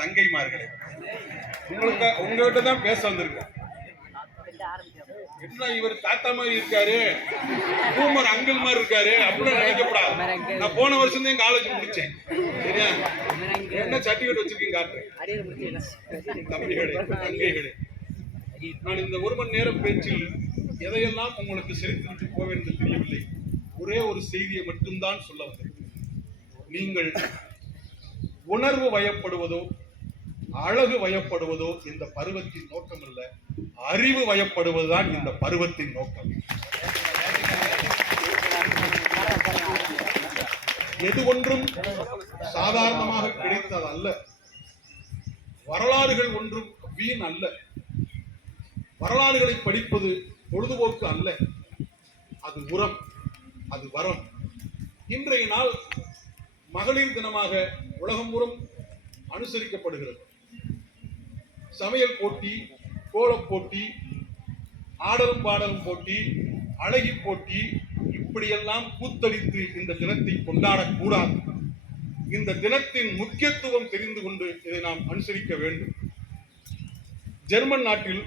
தங்கைமார்களே. உங்களுக்கு உங்ககிட்ட தான் பேச வந்திருக்கேன். என்ன இவர் தாத்தா மாதிரி இருக்காரு? பூமர் அங்கிள் மாதிரி இருக்காரு. அப்படின்னு நினைக்கப்படாது. நான் போன வருஷம் தான் காலேஜ் முடிச்சேன். சரியா? என்ன சர்டிபிகேட் வச்சிருக்கீங்க காட்டுறேன். தம்பிகளே தங்கைகளே. நான் இந்த ஒரு மணி நேரம் பேச்சில் எதையெல்லாம் உங்களுக்கு செலுத்திவிட்டு போவேன் என்று தெரியவில்லை. ஒரே ஒரு செய்தியை மட்டும்தான் சொல்ல வந்தேன். நீங்கள் உணர்வு வயப்படுவதோ அழகு வயப்படுவதோ இந்த பருவத்தின் நோக்கம் அல்ல அறிவு வயப்படுவதுதான் இந்த பருவத்தின் நோக்கம். எது ஒன்றும் சாதாரணமாக கிடைத்தது அல்ல. வரலாறுகள் ஒன்றும் வீண் அல்ல. வரலாறுகளை படிப்பது பொழுதுபோக்கு அல்ல. அது உரம் அது வரம். இன்றைய நாள் மகளிர் தினமாக உலகம் உரம் அனுசரிக்கப்படுகிறது. சமையல் போட்டி கோலப் போட்டி ஆடலும் பாடலும் போட்டி அழகி போட்டி இப்படியெல்லாம் கூத்தடித்து இந்த தினத்தை கொண்டாடக்கூடாது இந்த தினத்தின் முக்கியத்துவம் தெரிந்து கொண்டு இதை நாம் அனுசரிக்க வேண்டும். ஜெர்மன் நாட்டில்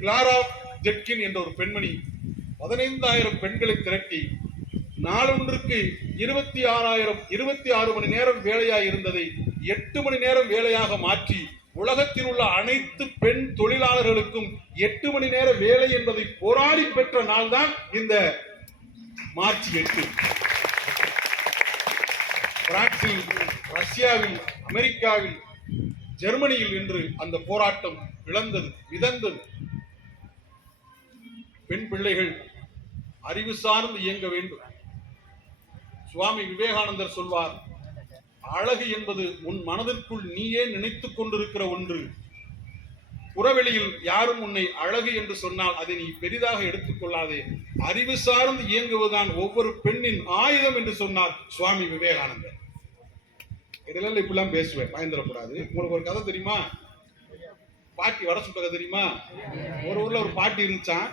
கிளாரா ஜெட்கின் என்ற ஒரு பெண்மணி பதினைந்தாயிரம் பெண்களை திரட்டி நாளொன்றுக்கு இருபத்தி ஆறாயிரம் இருபத்தி ஆறு மணி நேரம் வேலையாய் இருந்ததை எட்டு மணி நேரம் வேலையாக மாற்றி உலகத்தில் உள்ள அனைத்து பெண் தொழிலாளர்களுக்கும் எட்டு மணி நேர வேலை என்பதை போராடி பெற்ற நாள் தான் இந்த மார்ச் எட்டு. பிரான்சில் ரஷ்யாவில் அமெரிக்காவில் ஜெர்மனியில் இன்று அந்த போராட்டம் இழந்தது மிதந்தது. பெண் பிள்ளைகள் அறிவு சார்ந்து இயங்க வேண்டும். சுவாமி விவேகானந்தர் சொல்வார் அழகு என்பது உன் மனதிற்குள் நீயே நினைத்துக் கொண்டிருக்கிற ஒன்று. புறவெளியில் யாரும் உன்னை அழகு என்று சொன்னால் அதை நீ பெரிதாக எடுத்துக்கொள்ளாதே அறிவு சார்ந்து இயங்குவதுதான் ஒவ்வொரு பெண்ணின் ஆயுதம் என்று சொன்னார் சுவாமி விவேகானந்தர். இதெல்லாம் இப்படிலாம் பேசுவேன் பயந்துடக்கூடாது. உங்களுக்கு ஒரு கதை தெரியுமா? பாட்டி வடை சுட்ட கதை தெரியுமா? ஒரு ஊர்ல ஒரு பாட்டி இருந்துச்சான்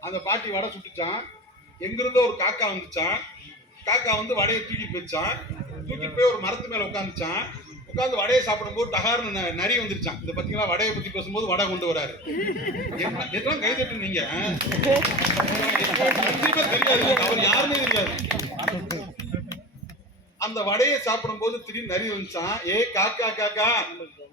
அந்த பாட்டி வடை சுட்டுச்சான் எங்கிருந்தோ ஒரு காக்கா வந்துச்சான் காக்கா வந்து வடையை தூக்கி போச்சான் தூக்கிட்டு போய் ஒரு மரத்து மேல உட்காந்துச்சான் உட்காந்து வடையை சாப்பிடும்போது டகார்னு நரி வந்துருச்சான். இந்த பத்திங்களா? வடையை பத்தி பேசும்போது வடை கொண்டு வராரு. எல்லாம் கை தட்டு நீங்க தெரியாது. அவர் யாருமே தெரியாது. அந்த வடையை சாப்பிடும்போது திடீர்னு நரி வந்துச்சான். ஏ காக்கா காக்கா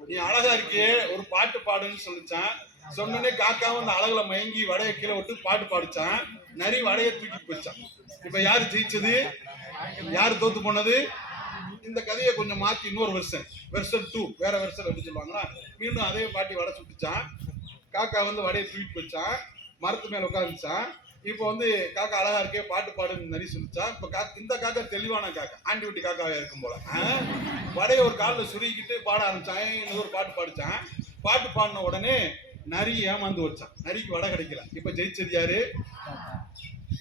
நீ அழகா இருக்கியே. ஒரு பாட்டு பாடுன்னு சொல்லிச்சான். சொன்னனே காக்கா வந்து அழகுல மயங்கி வடையை கீழே விட்டு பாட்டு பாடிச்சான். நரி வடையை தூக்கி போச்சான். இப்ப யாரு ஜெயிச்சது? யாரு தோத்து போனது? இந்த கதையை கொஞ்சம் மாத்தி இன்னொரு வருஷன் வருஷன் டூ வேற வருஷன் எப்படி சொல்லுவாங்கன்னா மீண்டும் அதே பாட்டி வடை சுட்டுச்சான். காக்கா வந்து வடையை தூக்கிட்டு போச்சான் மரத்து மேல உட்காந்துச்சான் இப்போ வந்து காக்கா அழகா இருக்கே பாட்டு பாடுன்னு நரி சொல்லிச்சா இப்போ கா இந்த காக்கா தெளிவான காக்கா ஆண்டி வீட்டு காக்காவே இருக்கும் போல. வடையை ஒரு காலில் சுருக்கிட்டு பாட ஆரம்பிச்சான். இன்னொரு பாட்டு பாடிச்சான். பாட்டு பாடின உடனே நரி ஏமாந்து வச்சான் நரிக்கு வடை கிடைக்கல. இப்போ ஜெயிச்சது யாரு?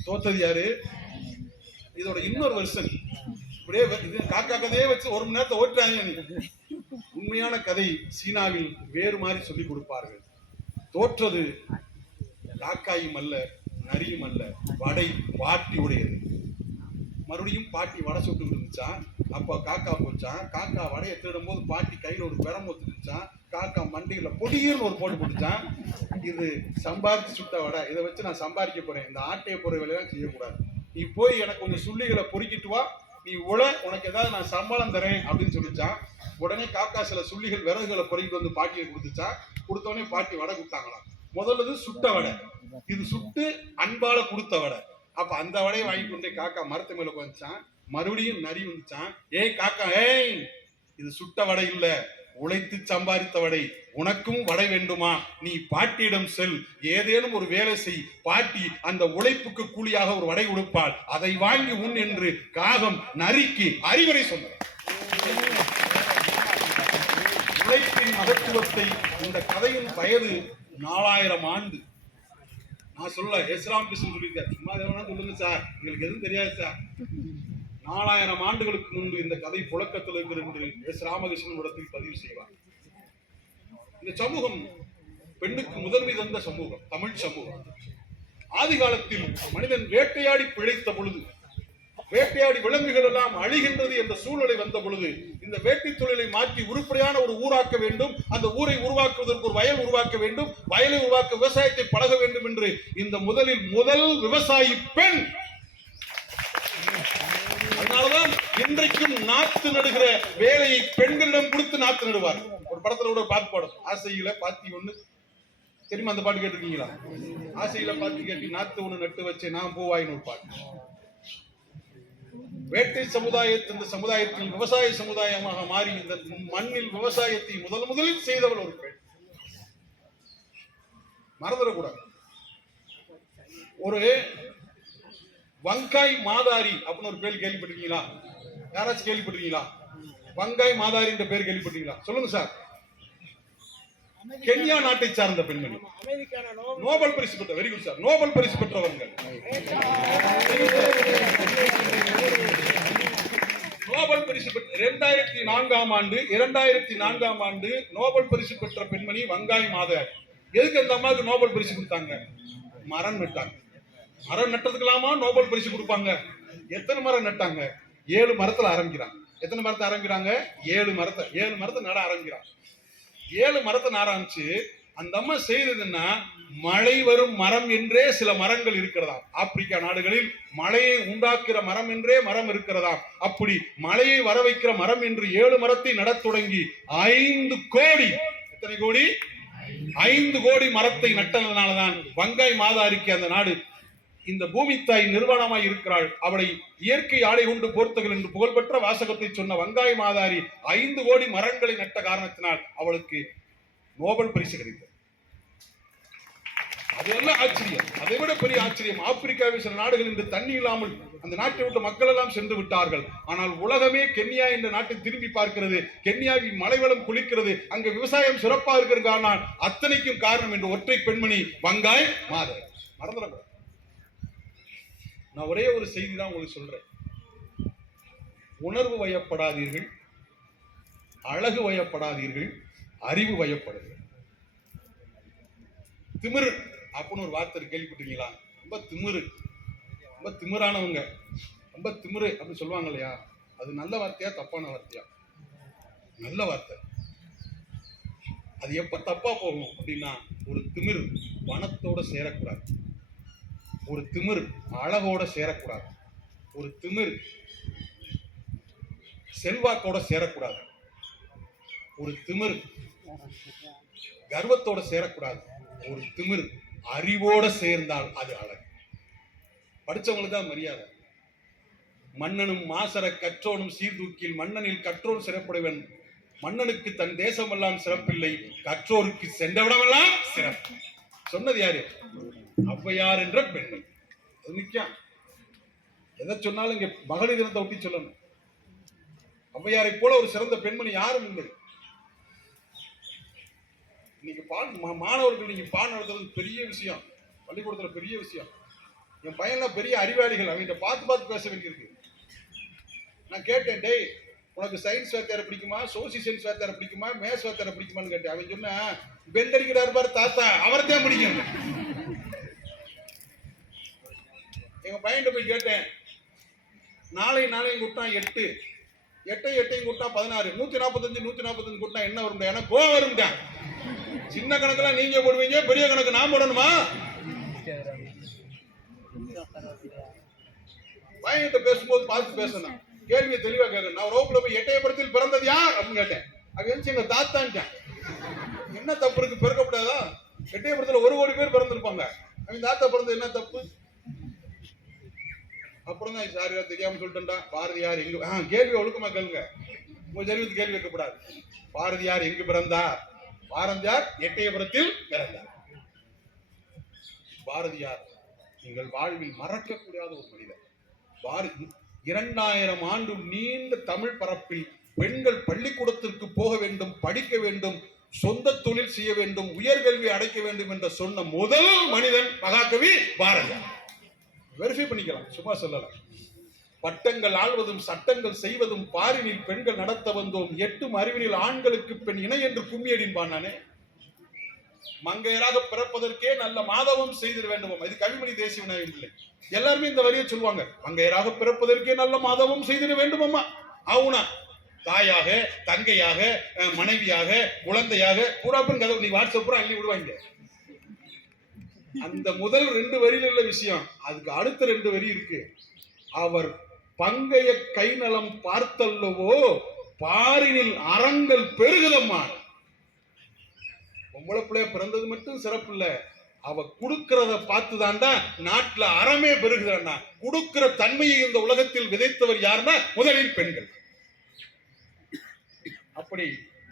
தோத்தது யாரு? இதோட இன்னொரு வருஷன் இப்படியே இது காக்கா கதையே வச்சு ஒரு மணி நேரத்தை ஓட்டுறாங்க உண்மையான கதை சீனாவில் வேறு மாதிரி சொல்லிக் கொடுப்பார்கள். தோற்றது காக்காயும் அல்ல நரியும் அல்ல வடை பாட்டி உடையது மறுபடியும் பாட்டி வடை சுட்டு இருந்துச்சான் அப்போ காக்கா போச்சான் காக்கா வடையை தேடும் போது பாட்டி கையில் ஒரு பெரம் ஒத்துச்சான் காக்கா மண்டையில் பொடியர்னு ஒரு போட்டு போட்டுச்சான் இது சம்பாதிச்சு சுட்ட வடை. இதை வச்சு நான் சம்பாதிக்க போறேன். இந்த ஆட்டையை போற வேலையெல்லாம் செய்யக்கூடாது. நீ போய் எனக்கு கொஞ்சம் சுள்ளிகளை பொறுக்கிட்டு வா. நீ உழ உனக்கு ஏதாவது நான் சம்பளம் தரேன் அப்படின்னு சொல்லிச்சான். உடனே காக்கா சில சுள்ளிகள் விறகுகளை பொறுக்கிட்டு வந்து பாட்டியை கொடுத்துச்சான் கொடுத்தோடனே பாட்டி வடை கொடுத்தாங்களாம். முதல்லது சுட்ட வடை. இது சுட்டு அன்பால கொடுத்த வடை. அப்ப அந்த வடையை வாங்கி கொண்டு காக்கா மரத்து மேல உட்காந்துச்சான் மறுபடியும் நரி வந்துச்சான். ஏய் காக்கா ஏய் இது சுட்ட வடை இல்லை. உழைத்து சம்பாதித்த வடை உனக்கும் வடை வேண்டுமா? நீ பாட்டியிடம் செல். ஏதேனும் ஒரு வேலை செய். பாட்டி அந்த உழைப்புக்கு கூலியாக ஒரு வடை கொடுப்பாள். அதை வாங்கி உன் என்று காகம் நரிக்கு அறிவுரை சொன்னார். உழைப்பின் மகத்துவத்தை இந்த கதையின் வயது நாலாயிரம் ஆண்டு. நான் சொல்ல எஸ்ராம் கிருஷ்ணன் சொல்லியிருக்கார். சும்மா சொல்லுங்க சார். எங்களுக்கு எதுவும் தெரியாது சார். நாலாயிரம் ஆண்டுகளுக்கு முன்பு இந்த கதை புழக்கத்தில் இருக்கிறது என்று எஸ் ராமகிருஷ்ணன் இடத்தில் பதிவு செய்வார். இந்த சமூகம் பெண்ணுக்கு முதன்மை தந்த சமூகம் தமிழ் சமூகம். ஆதி காலத்தில் மனிதன் வேட்டையாடி பிழைத்த பொழுது வேட்டையாடி விலங்குகள் எல்லாம் அழிகின்றது என்ற சூழ்நிலை வந்த பொழுது இந்த வேட்டை தொழிலை மாற்றி உருப்படியான ஒரு ஊராக்க வேண்டும் அந்த ஊரை உருவாக்குவதற்கு ஒரு வயல் உருவாக்க வேண்டும் வயலை உருவாக்க விவசாயத்தை பழக வேண்டும் என்று இந்த முதலில் முதல் விவசாயி பெண் இன்றைக்கும் நாத்து நடுகிற வேலையை பெண்களிடம் கொடுத்து நாத்து நடுவார். ஒரு படத்துல கூட பாட்டு பாடும். ஆசையில பாத்தி ஒண்ணு. தெரியுமா அந்த பாட்டு கேட்டிருக்கீங்களா? ஆசையில பாத்தி கேட்டி நாத்து ஒண்ணு நட்டு வச்சு நான் பூவாயின்னு ஒரு பாட்டு. வேட்டை சமுதாயத்தில் இந்த சமுதாயத்தில் விவசாய சமுதாயமாக மாறி இந்த மண்ணில் விவசாயத்தை முதல் முதலில் செய்தவள் ஒரு பெண். மறந்துடக்கூடாது. ஒரு வங்காய் மாதாரி அப்படின்னு ஒரு பேர் கேள்விப்பட்டிருக்கீங்களா? யாராச்சும் கேள்விப்பட்டிருக்கீங்களா? வங்காய் மாதாரின்ற பேர் கேள்விப்பட்டீங்களா சொல்லுங்க சார். கென்யா நாட்டை சார்ந்த பெண்மணி. நோபல் பரிசு பெற்ற வெரி குட் சார் நோபல் பரிசு பெற்றவர்கள். நோபல் பரிசு பெற்ற இரண்டாயிரத்தி நான்காம் ஆண்டு இரண்டாயிரத்தி நான்காம் ஆண்டு நோபல் பரிசு பெற்ற பெண்மணி வங்காய் மாதாரி. எதுக்கு அந்த அம்மாவுக்கு நோபல் பரிசு கொடுத்தாங்க? மரம் நட்டாங்க. மரம் நட்டதுக்கெல்லாமா நோபல் பரிசு கொடுப்பாங்க? எத்தனை மரம் நட்டாங்க? ஏழு மரத்தில் ஆரம்பிக்கிறாங்க. எத்தனை மரத்தை ஆரம்பிக்கிறாங்க? ஏழு மரத்தை. ஏழு மரத்தை நட ஆரம்பிக்கிறாங்க ஏழு மரத்தை நட ஆரம்பிச்சு அந்த அம்மா செய்ததுன்னா மழை வரும் மரம் என்றே சில மரங்கள் இருக்கிறதா ஆப்பிரிக்கா நாடுகளில் மழையை உண்டாக்குற மரம் என்றே மரம் இருக்கிறதா அப்படி மழையை வர வைக்கிற மரம் என்று ஏழு மரத்தை நடத் தொடங்கி ஐந்து கோடி எத்தனை கோடி? ஐந்து கோடி மரத்தை நட்டதுனாலதான் வங்காய் மாதாரிக்கு அந்த நாடு இந்த பூமி தாய் நிர்வாணமாய் இருக்கிறாள். அவளை இயற்கை ஆடை கொண்டு போர்த்துகள் என்று புகழ்பெற்ற வாசகத்தை சொன்ன வங்காய் மாதாரி ஐந்து கோடி மரங்களை நட்ட காரணத்தினால் அவளுக்கு நோபல் பரிசு கிடைத்தது. அதெல்லாம் ஆச்சரியம்? அதை விட பெரிய ஆச்சரியம். ஆப்பிரிக்காவில் சில நாடுகள் இன்று தண்ணி இல்லாமல் அந்த நாட்டை விட்டு மக்கள் எல்லாம் சென்று விட்டார்கள். ஆனால் உலகமே கென்யா என்ற நாட்டை திரும்பி பார்க்கிறது. கென்யாவின் மலைவளம் குளிக்கிறது. அங்கு விவசாயம் சிறப்பா இருக்கிற காரணம் அத்தனைக்கும் காரணம் என்று ஒற்றை பெண்மணி வங்காய் மாதர். மறந்துடக்கூடாது நான் ஒரே ஒரு செய்தி தான் உங்களுக்கு சொல்றேன். உணர்வு வயப்படாதீர்கள் அழகு வயப்படாதீர்கள் அறிவு வயப்படுங்கள் திமிரு அப்படின்னு ஒரு வார்த்தை கேள்விப்பட்டீங்களா கேள்விப்பட்டிருக்கீங்களா? ரொம்ப திமிரு. ரொம்ப திமிரானவங்க. ரொம்ப திமிரு அப்படின்னு சொல்லுவாங்க இல்லையா? அது நல்ல வார்த்தையா தப்பான வார்த்தையா? நல்ல வார்த்தை. அது எப்போ தப்பாக போகும் அப்படின்னா ஒரு திமிர் வனத்தோட சேரக்கூடாது. ஒரு திமிர் அழகோட சேரக்கூடாது. ஒரு திமிர் செல்வாக்கோட சேரக்கூடாது. ஒரு திமிர் கர்வத்தோட சேரக்கூடாது. ஒரு திமிர் அறிவோட சேர்ந்தால் அது அழகு. படிச்சவங்களுக்கு தான் மரியாதை. மன்னனும் மாசர கற்றோனும் சீர்தூக்கில் மன்னனில் கற்றோன் சிறப்புடையவன். மன்னனுக்கு தன் தேசமெல்லாம் சிறப்பில்லை கற்றோருக்கு சென்றவிடமெல்லாம் சிறப்பு. சொன்னது யாரு? ஔவையார் என்ற பெண்மை அது முக்கியம் எதை சொன்னாலும் இங்க மகளிர் தினத்தை ஒட்டி சொல்லணும். ஔவையாரை போல ஒரு சிறந்த பெண்மணி யாரும் இல்லை. இன்னைக்கு பால் மா- மாணவர்கள் நீங்க பால் நடத்துறது பெரிய விஷயம். பள்ளிக்கூடத்துல பெரிய விஷயம். என் பையன்லாம் பெரிய அறிவாளிகள். அவங்ககிட்ட பார்த்து பார்த்து பேச வேண்டியிருக்கு. நான் கேட்டேன் டேய் உனக்கு சயின்ஸ் வாத்தியாரை பிடிக்குமா? சோசி சயின்ஸ் வாத்தியாரை பிடிக்குமா? மேத்ஸ் வாத்தியாரை பிடிக்குமான்னு கேட்டேன். அவன் சொன்னா பெண்ட் அடிக்கிறார் பாரு தாத்தா அவரை தான் பிடிக்கும். எங்க பையன்கிட்ட போய் கேட்டேன் நாளை நாளையும் கூட்டான் எட்டு. எட்டை எட்டையும் கூட்டா பதினாறு. நூத்தி நாற்பத்தஞ்சு நூத்தி நாற்பத்தஞ்சு கூட்டா என்ன வரும் எனக்கு கோவம் வரும் சின்ன கணக்கெல்லாம் நீங்க போடுவீங்க பெரிய கணக்கு நான் போடணுமா? பையன்கிட்ட பேசும்போது பார்த்து பேசணும் கேள்வியை தெளிவா கேட்க நான் ரோப்புல போய் எட்டயபுரத்தில் பிறந்தது யார்? அப்படின்னு கேட்டேன். அது எழுந்து எங்க தாத்தான்ட்டான். என்ன தப்பு இருக்கு? பிறக்கப்படாதா எட்டயபுரத்துல ஒரு கோடி பேர் பிறந்திருப்பாங்க. அவன் தாத்தா பிறந்தது என்ன தப்பு? அப்புறம் தான் சார் தெரியாம சொல்லிட்டேன்டா. பாரதியார் எங்க ஆ, கேள்வி ஒழுக்கமா கேளுங்க. உங்க தெரிவித்து கேள்வி வைக்கப்படாது. பாரதியார் எங்கு பிறந்தார் பாரதியார் எட்டயபுரத்தில் பிறந்தார். பாரதியார் நீங்கள் வாழ்வில் மறக்கக்கூடாத ஒரு மனிதர். பாரதி இரண்டாயிரம் ஆண்டு நீண்ட தமிழ் பரப்பில் பெண்கள் பள்ளிக்கூடத்திற்கு போக வேண்டும் படிக்க வேண்டும் சொந்த தொழில் செய்ய வேண்டும் உயர்கல்வி அடைக்க வேண்டும் என்று சொன்ன முதல் மனிதன் மகாகவி பாரதியார். வெரிஃபை பண்ணிக்கலாம் சும்மா சொல்லலாம் பட்டங்கள் ஆள்வதும் சட்டங்கள் செய்வதும் பாரினில் பெண்கள் நடத்த வந்தோம் எட்டும் அறிவினில் ஆண்களுக்கு பெண் இணை என்று கும்மியடின்பான் நானே. மங்கையராக பிறப்பதற்கே நல்ல மாதவம் செய்திட வேண்டுமாம் இது கவிமணி தேசிய விநாயகம் இல்லை எல்லாருமே இந்த வரியை சொல்லுவாங்க. மங்கையராக பிறப்பதற்கே நல்ல மாதவம் செய்திட வேண்டுமாம்மா? ஆவுனா? தாயாக தங்கையாக மனைவியாக குழந்தையாக பூராப்பன் கதவு நீ வாட்ஸ்அப் பூரா அள்ளி விடுவாங்க. அந்த முதல் ரெண்டு வரியில உள்ள விஷயம் அதுக்கு அடுத்த ரெண்டு வரி இருக்கு. அவர் பங்கைய கை நலம் பார்த்தல்லவோ பாரினில் அறங்கள் பெருகுதம்மா. பொம்பளை பிள்ளைய பிறந்தது மட்டும் சிறப்பு இல்லை. அவ கொடுக்கிறத பார்த்து தாண்டா நாட்டுல அறமே பெருகுதாண்டா குடுக்கிற தன்மையை இந்த உலகத்தில் விதைத்தவர் யாருன்னா முதலில் பெண்கள். அப்படி